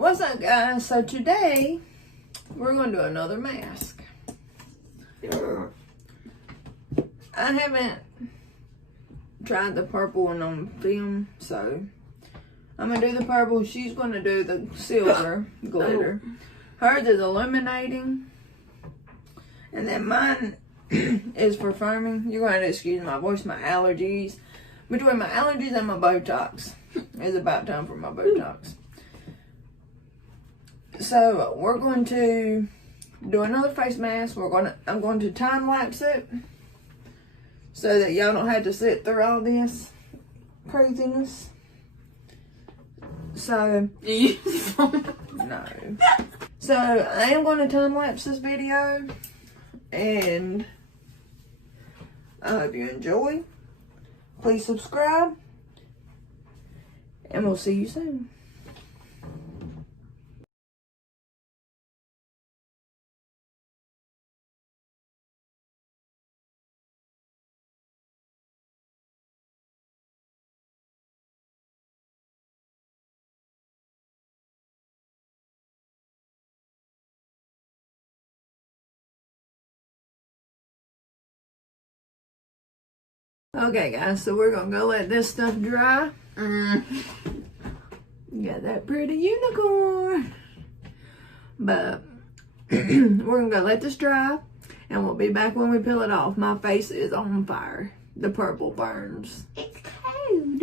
What's up, guys? So today we're going to do another mask. I haven't tried the purple one on film, so I'm going to do the purple. She's going to do the silver glitter. Hers is illuminating. And then mine is for firming. You're going to have to excuse my voice, my allergies. Between my allergies and my Botox. It's about time for my Botox. So we're going to do another face mask. I'm going to time lapse it so that y'all don't have to sit through all this craziness. So no. So I am going to time lapse this video, and I hope you enjoy. Please subscribe, and we'll see you soon. Okay, guys, so we're gonna go let this stuff dry. Got that pretty unicorn. But we're gonna go let this dry, and we'll be back when we peel it off. My face is on fire. The purple burns. It's cold.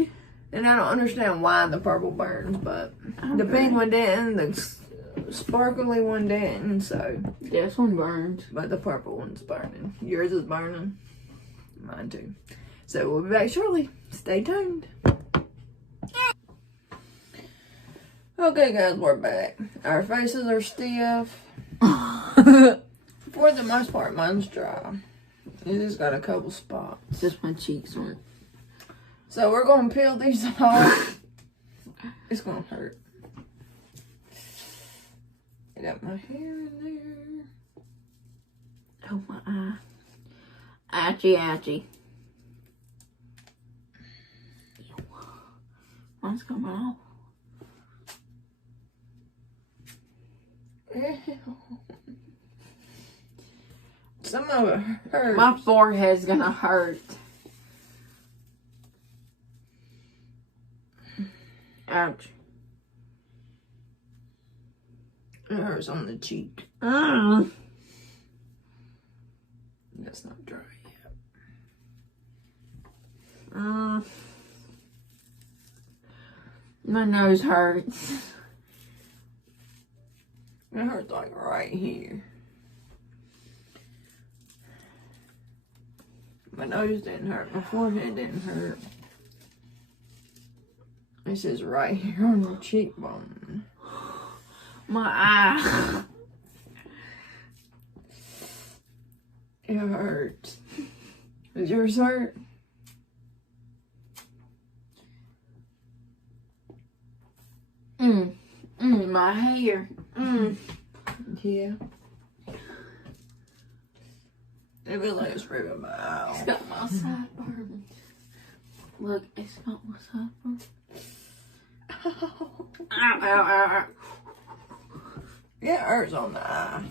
And I don't understand why the purple burns, but the pink one didn't, the sparkly one didn't, so. This one burns. But the purple one's burning. Yours is burning. Mine too. So we'll be back shortly. Stay tuned. Okay, guys, we're back. Our faces are stiff. For the most part, mine's dry. It just got a couple spots. Just my cheeks aren't. So we're going to peel these off. It's going to hurt. I got my hair in there. Oh, my eye. Ouchie, ouchie. Mine's coming off. Some of it hurts. My forehead's gonna hurt. Ouch. It hurts on the cheek. That's not dry yet. My nose hurts. It hurts like right here. My nose didn't hurt. My forehead didn't hurt. This is right here on the cheekbone. My eye. It hurts. Does yours hurt? My hair. Yeah. It feels like it's ripping my eye. It's got my sideburns. Look, it's got my sideburns. Ow, ow, ow, ow. It hurts on the eye.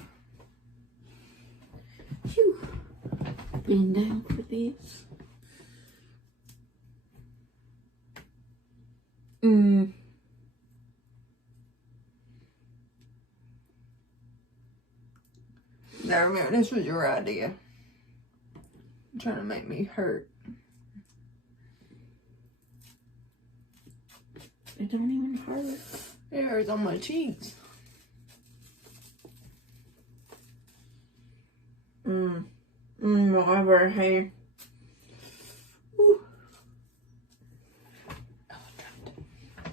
Phew. Been down for this. Now remember, this was your idea. You're trying to make me hurt. It don't even hurt. It hurts on my cheeks. My bare hair.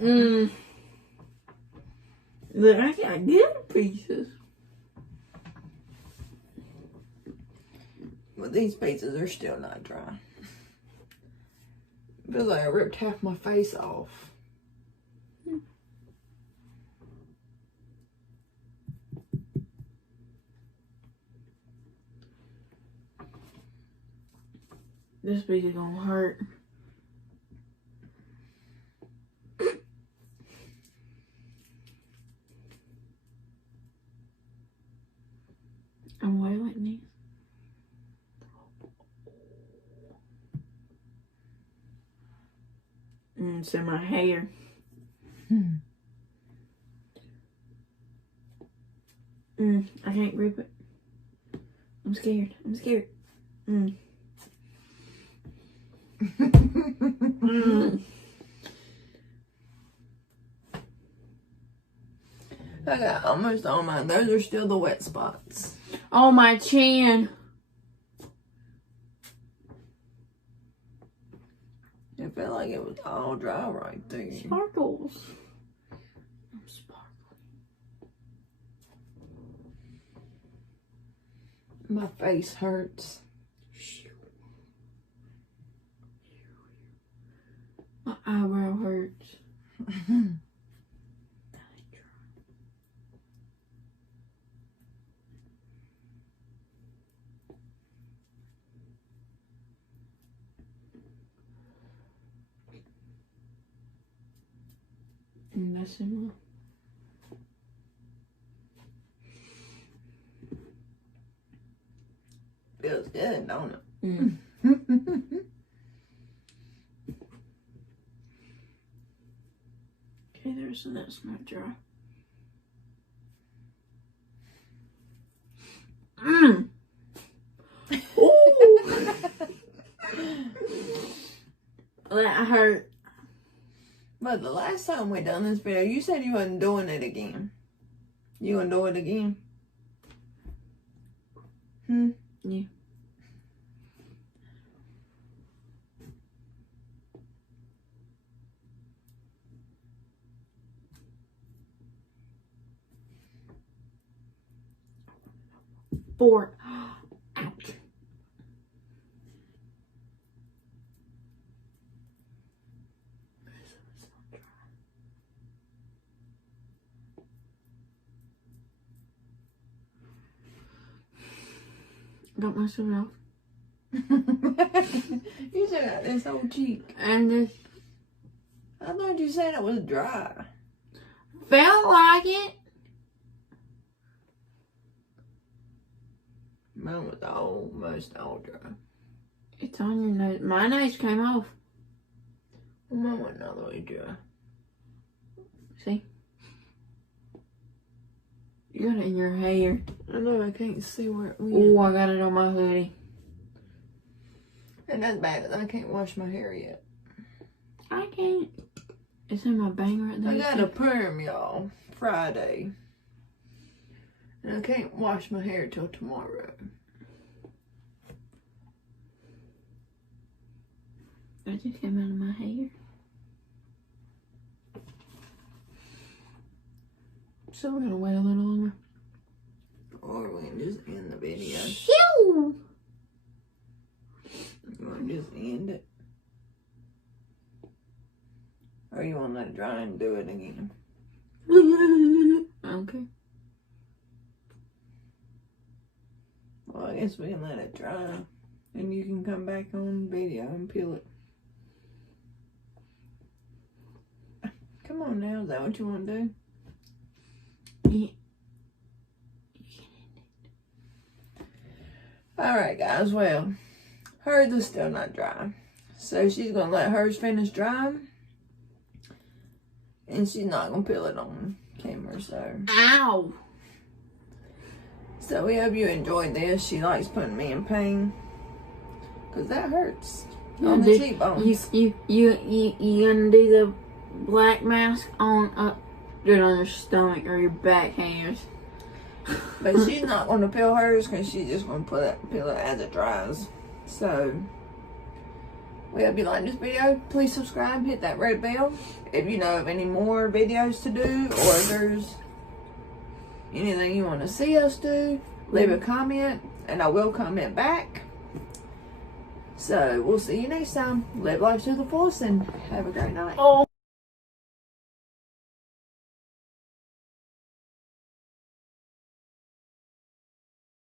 Ooh. Look, I got good pieces. But these pieces are still not dry. It feels like I ripped half my face off. This piece is gonna hurt. It's in my hair. I can't grip it. I'm scared. I'm scared. I got almost all mine. Those are still the wet spots. Oh, my chin. It felt like it was all dry right there. Sparkles. I'm sparkling. My face hurts. My eyebrow hurts. And that's in my... Feels good, don't it? Okay, there's and that's not dry. Ooh! That hurt. But the last time we done this video, you said you wasn't doing it again. You gonna do it again? Yeah. Four. Ouch. Got myself off. You still got this whole cheek. And this I thought you said it was dry. felt like it. Mine was almost all dry. It's on your nose. My nose came off. Well, mine wasn't all the way dry. See? You got it in your hair. I know, I can't see where it went. Oh, I got it on my hoodie. And that's bad, 'cause I can't wash my hair yet. I can't. It's in my bang right there. I got a perm, y'all, Friday. And I can't wash my hair till tomorrow. It just came out of my hair. So we're gonna wait a little longer. Or we can just end the video. Phew! You want to just end it? Or you want to let it dry and do it again? Okay. Well, I guess we can let it dry. And you can come back on video and peel it. Come on now, is that what you want to do? Yeah. Alright guys, well, hers is still not dry. So she's going to let hers finish drying. And she's not going to peel it on camera, so. Ow! So we hope you enjoyed this. She likes putting me in pain. Because that hurts. On the cheekbones. You gonna do the black mask on, do it on your stomach or your back hairs. But she's not going to peel hers because she's just going to peel it as it dries. So, we hope you like this video. Please subscribe, hit that red bell. If you know of any more videos to do, or if there's anything you want to see us do, leave a comment and I will comment back. So, we'll see you next time. Live life to the fullest and have a great night. Oh.